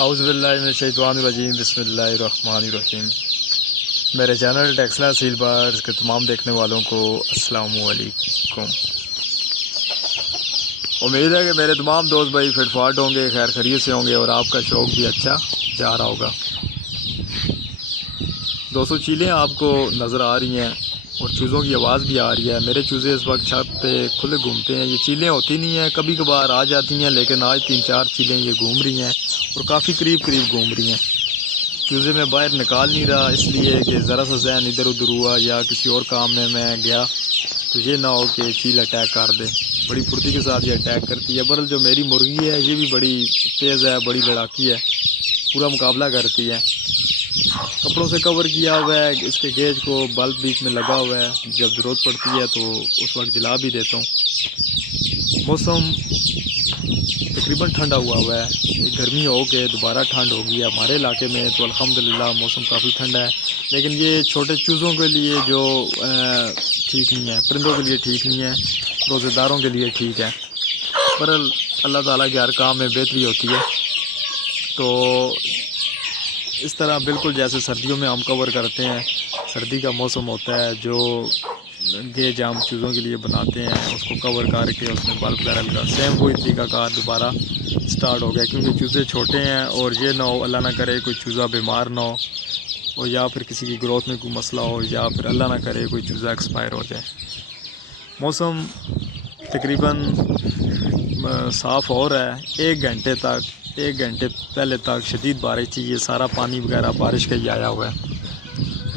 औज़ुबिल्लाहि मिनश्शैतानिर्रजीम बिस्मिल्लाहिर्रहमानिर्रहीम। मेरे channel Taxila seal birds के तमाम देखने वालों को अस्सलामु अलैकुम। उम्मीद है कि मेरे तमाम दोस्त भाई फिटफाट होंगे, खैर खैरियत से होंगे और आपका शौक़ भी अच्छा जा रहा होगा। दोस्तों, चीलें आपको नज़र आ रही हैं और चूज़ों की आवाज़ भी आ रही है। मेरे चूज़े इस वक्त छत पे खुले घूमते हैं। ये चीलें होती नहीं हैं, कभी कभार आ जाती हैं, लेकिन आज 3-4 चीलें ये घूम रही हैं और काफ़ी करीब करीब घूम रही हैं। चूज़े मैं बाहर निकाल नहीं रहा, इसलिए कि ज़रा सा जहन इधर उधर हुआ या किसी और काम में मैं गया तो ये ना हो कि चील अटैक कर दे। बड़ी फुर्ती के साथ ये अटैक करती है। बहरहाल जो मेरी मुर्गी है ये भी बड़ी तेज़ है, बड़ी लड़ाकी है, पूरा मुकाबला करती है। कपड़ों से कवर किया हुआ है, इसके गेज को बल्ब बीच में लगा हुआ है, जब ज़रूरत पड़ती है तो उस वक्त जला भी देता हूँ। मौसम तकरीबन ठंडा हुआ है, गर्मी हो के दोबारा ठंड हो गई है हमारे इलाके में, तो अल्हम्दुलिल्लाह मौसम काफ़ी ठंडा है। लेकिन ये छोटे चूज़ों के लिए जो ठीक नहीं है, परिंदों के लिए ठीक नहीं है, रोज़ेदारों के लिए ठीक है। पर अल्लाह ताला के हर काम में बेहतरी होती है। तो इस तरह बिल्कुल जैसे सर्दियों में हम कवर करते हैं, सर्दी का मौसम होता है, जो गेज हम चूज़ों के लिए बनाते हैं उसको कवर करके उसमें बल्ब वगैरह लगा, सेम वही तरीक़ाकार दोबारा स्टार्ट हो गया। क्योंकि चूज़े छोटे हैं और ये ना हो, अल्लाह ना करे कोई चूज़ा बीमार ना हो और या फिर किसी की ग्रोथ में कोई मसला हो या फिर अल्लाह ना करे कोई चूज़ा एक्सपायर हो जाए। मौसम तकरीबन साफ़ हो रहा है। 1 घंटे पहले तक शदीद बारिश थी, ये सारा पानी वगैरह बारिश का ही आया हुआ है।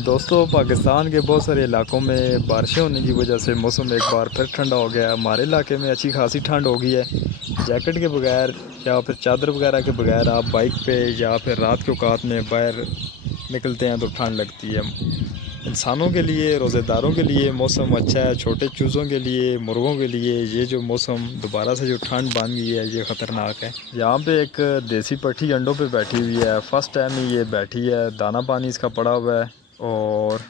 दोस्तों, पाकिस्तान के बहुत सारे इलाकों में बारिशें होने की वजह से मौसम एक बार फिर ठंडा हो गया है। हमारे इलाके में अच्छी खासी ठंड हो गई है। जैकेट के बगैर या फिर चादर वगैरह के बगैर आप बाइक पे या फिर रात के औकात में बाहर निकलते हैं तो ठंड लगती है। इंसानों के लिए, रोज़ेदारों के लिए मौसम अच्छा है, छोटे चूज़ों के लिए, मुर्गों के लिए ये जो मौसम दोबारा से जो ठंड बन गई है ये ख़तरनाक है। यहाँ पे एक देसी पट्टी अंडों पे बैठी हुई है, फ़र्स्ट टाइम ही ये बैठी है। दाना पानी इसका पड़ा हुआ है और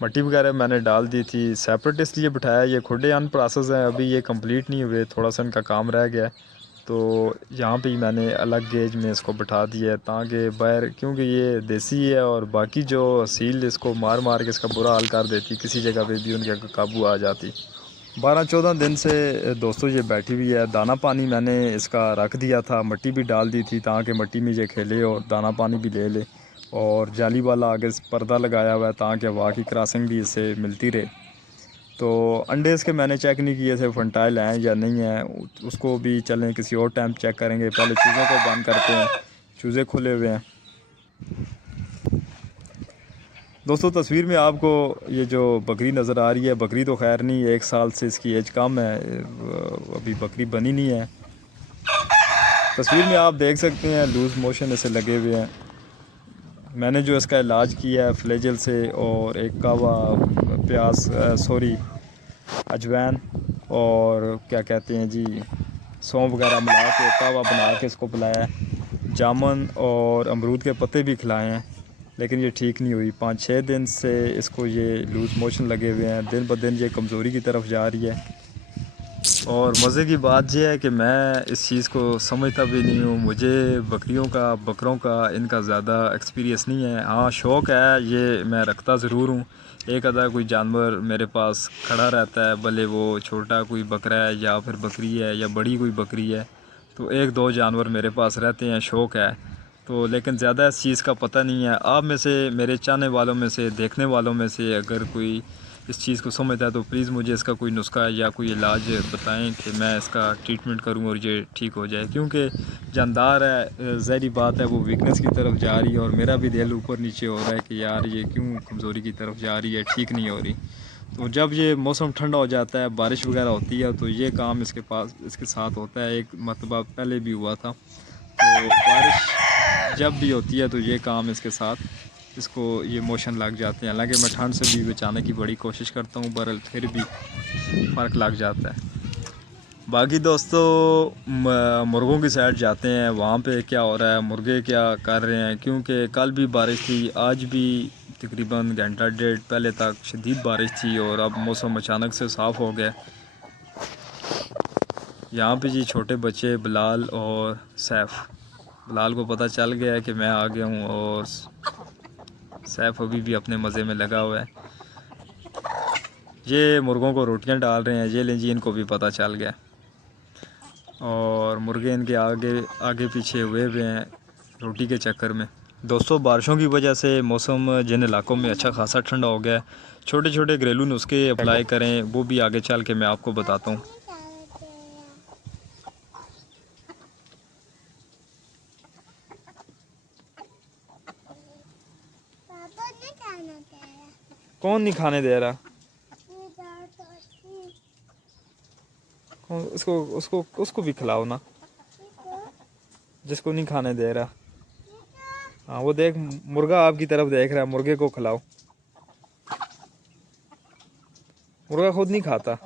मट्टी वगैरह मैंने डाल दी थी। सेपरेट इसलिए बिठाया, ये खुडे अनप्रोसेस हैं, अभी ये कंप्लीट नहीं हुए, थोड़ा सा इनका काम रह गया है। तो यहाँ पे ही मैंने अलग गेज में इसको बिठा दिया है ताकि बाहर, क्योंकि ये देसी है और बाकी जो सील इसको मार मार के इसका बुरा हाल कर देती, किसी जगह पे भी उनके काबू आ जाती। 12-14 दिन से दोस्तों ये बैठी हुई है। दाना पानी मैंने इसका रख दिया था, मिट्टी भी डाल दी थी ताकि मिट्टी में ये खेले और दाना पानी भी ले ले, और जाली वाला आगे पर्दा लगाया हुआ है ताकि हवा की क्रॉसिंग भी इससे मिलती रहे। तो अंडे इसके मैंने चेक नहीं किए थे फर्टाइल हैं या नहीं हैं, उसको भी चलें किसी और टाइम चेक करेंगे। पहले चूज़ों को बंद करते हैं, चूज़े खुले हुए हैं। दोस्तों, तस्वीर में आपको ये जो बकरी नज़र आ रही है, बकरी तो खैर नहीं, 1 साल से इसकी एज कम है, अभी बकरी बनी नहीं है। तस्वीर में आप देख सकते हैं लूज़ मोशन इसे लगे हुए हैं। मैंने जो इसका इलाज किया है फ्लेजल से और एक कावा प्याज अजवाइन और क्या कहते हैं जी, सौंफ वगैरह मिला के कावा बना के इसको पिलाया है। जामुन और अमरूद के पत्ते भी खिलाए हैं, लेकिन ये ठीक नहीं हुई। 5-6 दिन से इसको ये लूज़ मोशन लगे हुए हैं, दिन ब दिन ये कमज़ोरी की तरफ जा रही है। और मज़े की बात यह है कि मैं इस चीज़ को समझता भी नहीं हूँ। मुझे बकरियों का, बकरों का, इनका ज़्यादा एक्सपीरियंस नहीं है। हाँ, शौक़ है, ये मैं रखता ज़रूर हूँ। एक आधा कोई जानवर मेरे पास खड़ा रहता है, भले वो छोटा कोई बकरा है या फिर बकरी है या बड़ी कोई बकरी है, तो 1-2 जानवर मेरे पास रहते हैं, शौक़ है। तो लेकिन ज़्यादा इस चीज़ का पता नहीं है। आप में से, मेरे चाहने वालों में से, देखने वालों में से अगर कोई इस चीज़ को समझता है तो प्लीज़ मुझे इसका कोई नुस्खा या कोई इलाज बताएं कि मैं इसका ट्रीटमेंट करूं और ये ठीक हो जाए। क्योंकि जानदार है, ज़ाहिरी बात है, वो वीकनेस की तरफ जा रही है और मेरा भी दिल ऊपर नीचे हो रहा है कि यार ये क्यों कमज़ोरी की तरफ जा रही है, ठीक नहीं हो रही। तो जब ये मौसम ठंडा हो जाता है, बारिश वगैरह होती है, तो ये काम इसके साथ होता है। एक मरतबा पहले भी हुआ था। तो बारिश जब भी होती है तो ये काम इसके साथ, इसको ये मोशन लग जाते हैं। हालांकि मैं ठंड से भी बचाने की बड़ी कोशिश करता हूँ, बहरहाल फिर भी फ़र्क लग जाता है। बाकी दोस्तों, मुर्गों की साइड जाते हैं, वहाँ पे क्या हो रहा है, मुर्गे क्या कर रहे हैं। क्योंकि कल भी बारिश थी, आज भी तकरीबन घंटा डेढ़ पहले तक शदीद बारिश थी और अब मौसम अचानक से साफ़ हो गया। यहाँ पे जी छोटे बच्चे बिलाल और सैफ़, बिलाल को पता चल गया है कि मैं आ गया हूँ और सैफ़ अभी भी अपने मज़े में लगा हुआ है। ये मुर्गों को रोटियां डाल रहे हैं, ये लें जी, इनको भी पता चल गया और मुर्गे इनके आगे आगे पीछे हुए हैं रोटी के चक्कर में। दोस्तों, बारिशों की वजह से मौसम जिन इलाकों में अच्छा खासा ठंडा हो गया है, छोटे छोटे घरेलू नुस्खे अप्लाई करें, वो भी आगे चल के मैं आपको बताता हूँ। कौन नहीं खाने दे रहा? उसको उसको उसको भी खिलाओ ना, जिसको नहीं खाने दे रहा। हाँ, वो देख, मुर्गा आपकी तरफ देख रहा है, मुर्गे को खिलाओ। मुर्गा खुद नहीं खाता।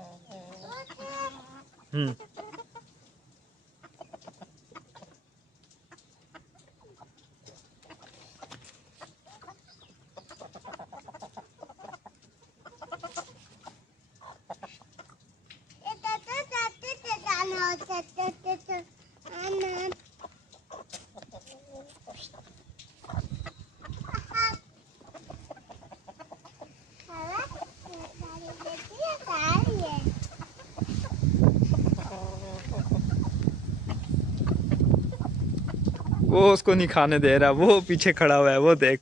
वो उसको नहीं खाने दे रहा, वो पीछे खड़ा हुआ है, वो देख।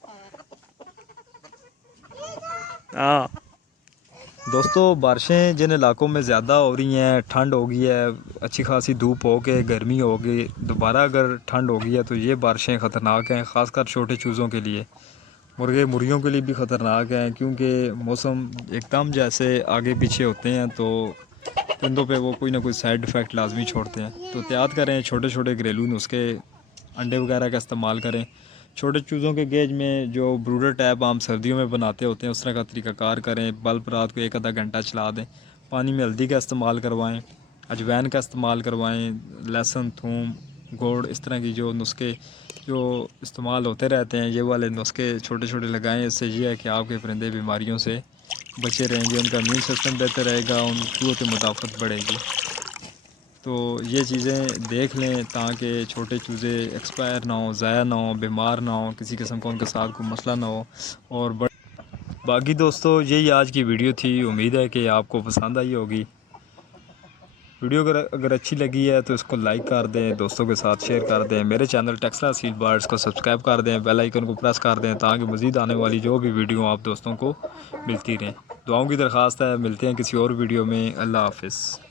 हाँ दोस्तों, बारिशें जिन इलाकों में ज़्यादा हो रही हैं, ठंड हो गई है, अच्छी खासी धूप हो के गर्मी हो गई, दोबारा अगर ठंड हो गई है तो ये बारिशें ख़तरनाक हैं, ख़ासकर छोटे चूज़ों के लिए। मुर्गे मुर्गियों के लिए भी ख़तरनाक हैं, क्योंकि मौसम एकदम जैसे आगे पीछे होते हैं तो परिंदों पे वो कोई ना कोई साइड इफ़ेक्ट लाजमी छोड़ते हैं। तो एहतियात करें, छोटे छोटे घरेलू नुस्खे, अंडे वगैरह का इस्तेमाल करें। छोटे चूज़ों के गेज में जो ब्रूडर टैप आम सर्दियों में बनाते होते हैं, उस तरह का तरीक़ाकार करें। बल्ब रात को 1 आधा घंटा चला दें। पानी में हल्दी का इस्तेमाल करवाएं, अजवाइन का इस्तेमाल करवाएं, लहसुन, थूम, गुड़, इस तरह की जो नुस्खे जो इस्तेमाल होते रहते हैं, ये वाले नुस्खे छोटे छोटे लगाएं। इससे ये है कि आपके परिंदे बीमारियों से बचे रहेंगे, उनका इम्यून सिस्टम बेहतर रहेगा, उनकी क़ुव्वत मुदाफ़त बढ़ेगी। तो ये चीज़ें देख लें ताकि छोटे चूज़े एक्सपायर ना हो, ज़ाया ना हो, बीमार ना हो, किसी किस्म का उनके साथ कोई मसला ना हो। और बाकी दोस्तों, यही आज की वीडियो थी। उम्मीद है कि आपको पसंद आई होगी। वीडियो अगर अच्छी लगी है तो इसको लाइक कर दें, दोस्तों के साथ शेयर कर दें। मेरे चैनल टेक्सला सीड बर्ड्स को सब्सक्राइब कर दें, बेल आइकन को प्रेस कर दें ताकि मज़ीद आने वाली जो भी वीडियो आप दोस्तों को मिलती रहें। दुआओं की दरख्वास्त है। मिलते हैं किसी और वीडियो में। अल्लाह हाफ़िज़।